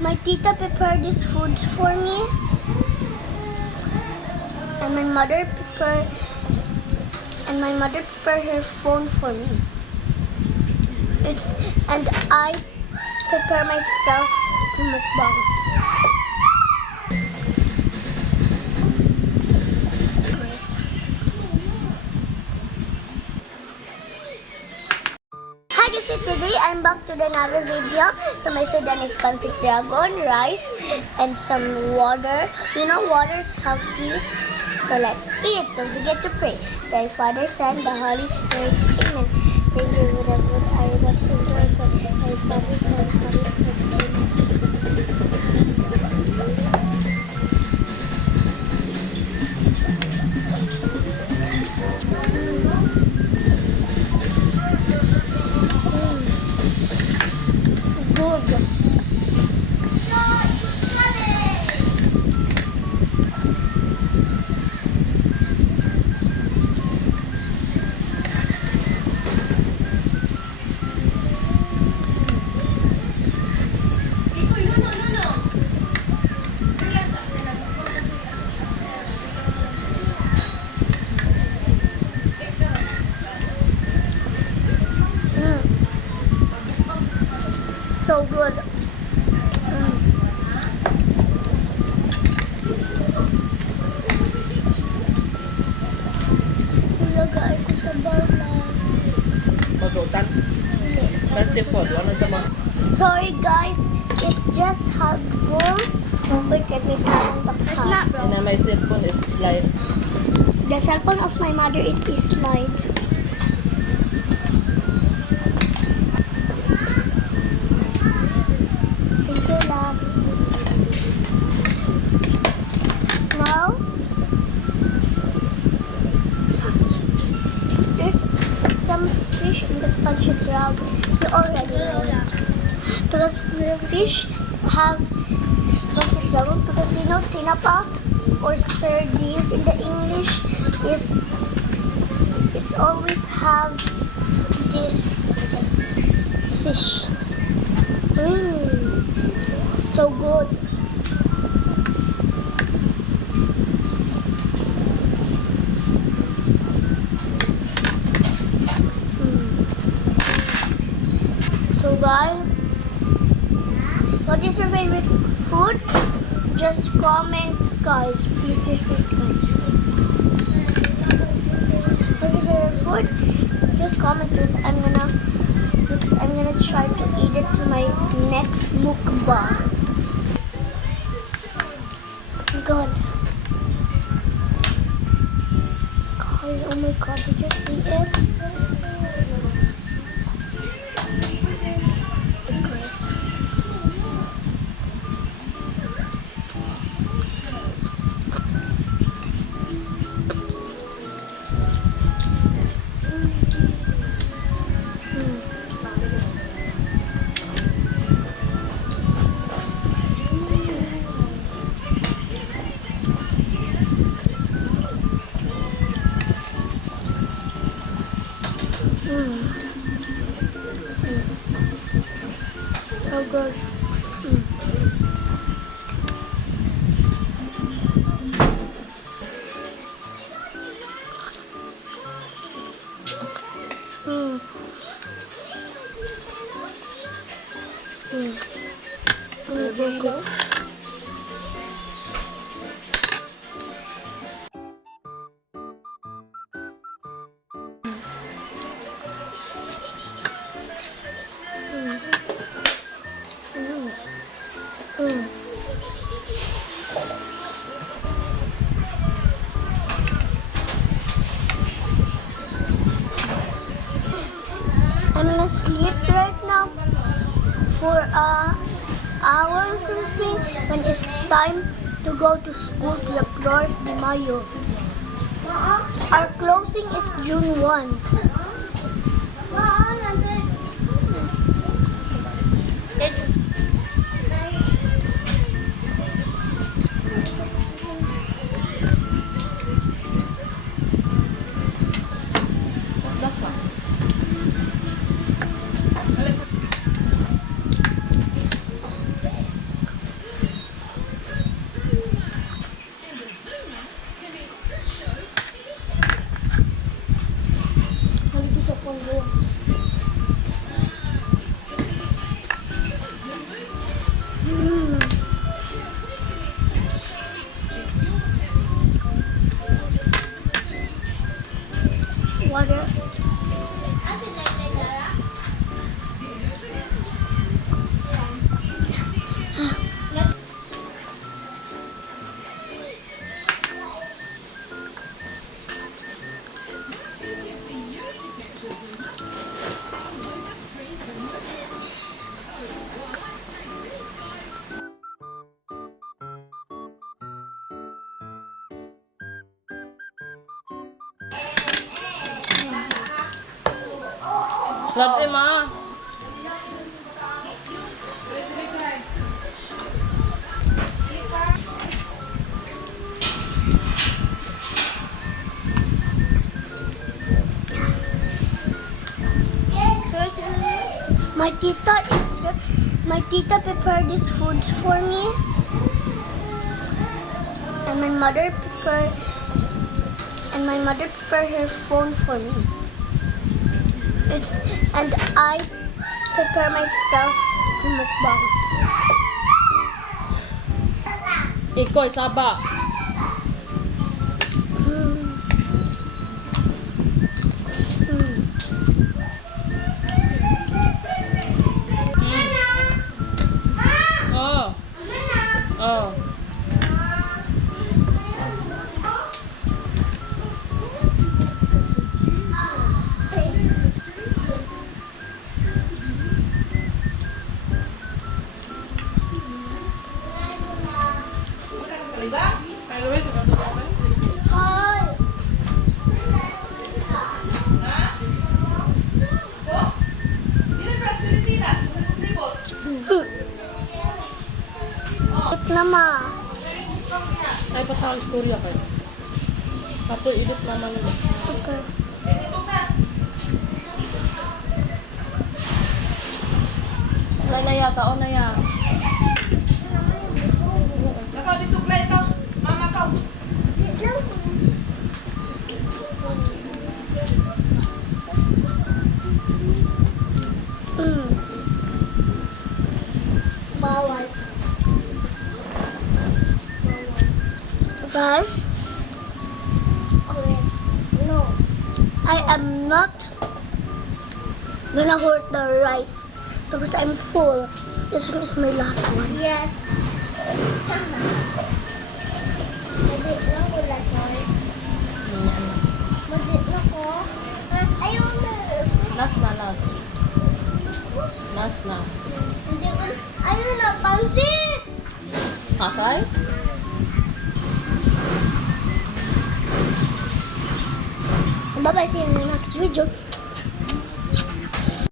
My tita prepared this food for me. And my mother prepared her phone for me. And I prepare myself to mukbang. Hi guys, today I'm back to another video. So my sudan is pancit dragon, rice, and some water. You know waters have feet. So let's eat. Don't forget to pray. Thy Father, Son, the Holy Spirit. Amen. Thank you, whatever I was enjoying. Thy Father, Son, Holy Spirit. Amen. Good. So good. Ilagay ko sa bawlan. Magutan? Birthday food. Ano sa mga? Sorry guys, it's just hagbo. Wait, let me turn the car. And my cellphone is slide. The cellphone of my mother is this slide. Thank you, love. Now, there's some fish in the pancit dragon. You already know that. Because fish have pancit dragon. Because you know tinapa or sardines in the English is always have this fish. So good. So guys, what is your favorite food? Just comment, guys. Please, guys. What's your favorite food? Just comment, because I'm gonna try to eat it to my next mukbang. God. Oh my God, did you see it? Gross. So good. Good. I'm gonna sleep right now for an hour or something when it's time to go to school to the Flores de Mayo. Our closing is June 1. Sarap eh, ma. My tita prepared this food for me, and my mother prepared her phone for me. And I prepare myself to mukbang. Ikoy, saba. Mm. Mm. Oh. Oh. Ay, Luis, sa kanto ko. Hi. Ito na ma. Ay, pasang istorya kayo. Ato, edit naman yun. Okay. Wala na ya, kaon na ya. Ikaw, dito play ka. Mama ka. Mm. Bawal. Guys, no, I am not gonna hold the rice because I'm full. This one is my last one. Yes. Madit na ko last one. Madit na ko. Ayaw na. Nas na, nas. Nas na. Hindi ko. Ayaw na. Pansit! Hakay? Bye-bye. See you in the next video.